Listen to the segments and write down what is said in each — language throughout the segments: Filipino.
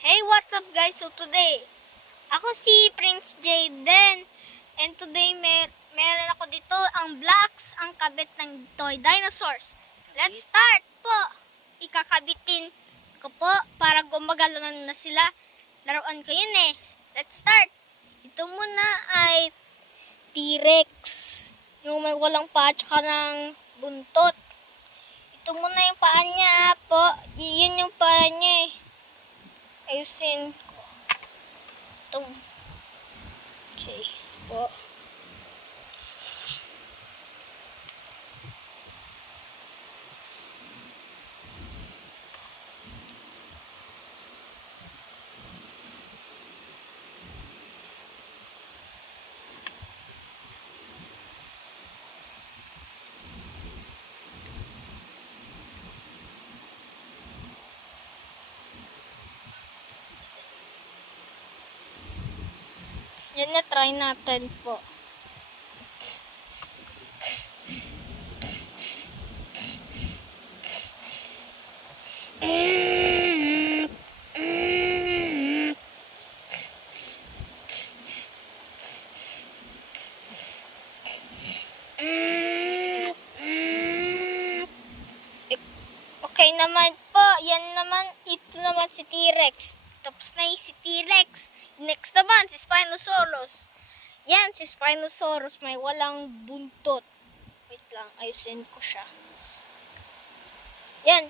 Hey, what's up guys? So today, ako si Prince Jaden. And today, meron ako dito ang blocks, ang kabit ng toy dinosaurs. Let's start po. Ikakabitin ko po para gumagalaw na sila. Laruan ko yun eh. Let's start. Ito muna ay T-Rex. Yung may walang paa tsaka ng buntot. Ito muna yung paa niya po. Yun yung paa niya eh. Ayusin ko. Ito. Okay. Po. Yan na, try natin po. Okay naman po. Yan naman, ito naman si T-Rex. Tapos na yung si T-Rex. Next naman, si Spinosaurus. Yan, si Spinosaurus. May walang buntot. Wait lang, ayusin ko siya. Yan.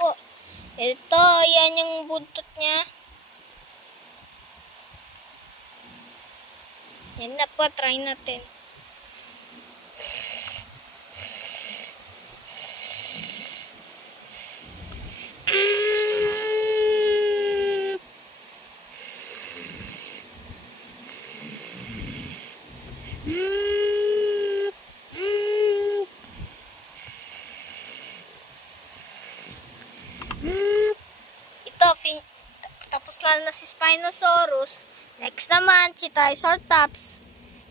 Po. Ito, yan yung buntot niya. Yan na po, try natin. Tapos na si Spinosaurus. Next naman si Triceratops.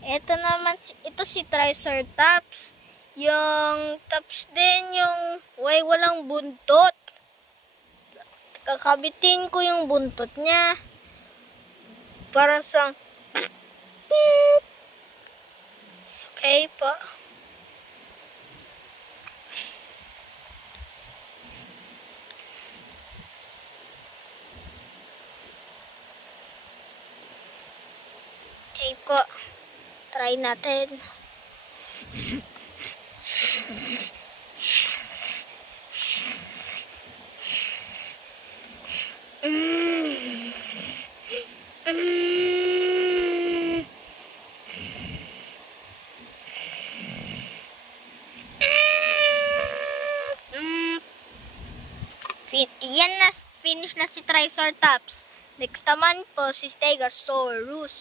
Ito naman ito si Triceratops. Yung tops din yung walang buntot. Kakabitin ko yung buntot niya. Para sa okay po. Okay po. Try natin. Yan na, finish na si Triceratops. Next naman po si Stegosaurus.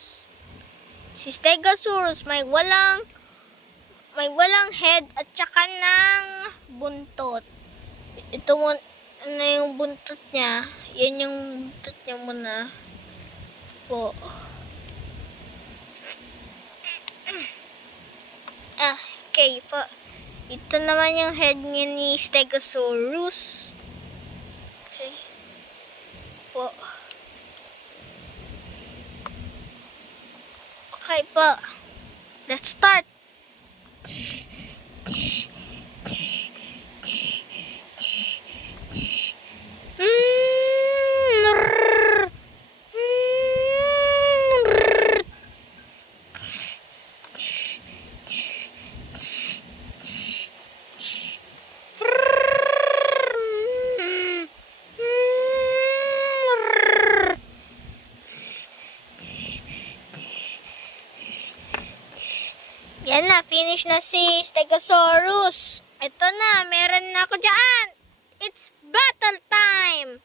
Si Stegosaurus may walang head at saka ng buntot. Ito na yung buntot niya. Yan yung buntot niya muna po. Okay po. Ito naman yung head niya ni Stegosaurus. Okay po. Okay po. Let's start. Yan na, finish na si Stegosaurus. Ito na, meron na ako dyan. It's battle time!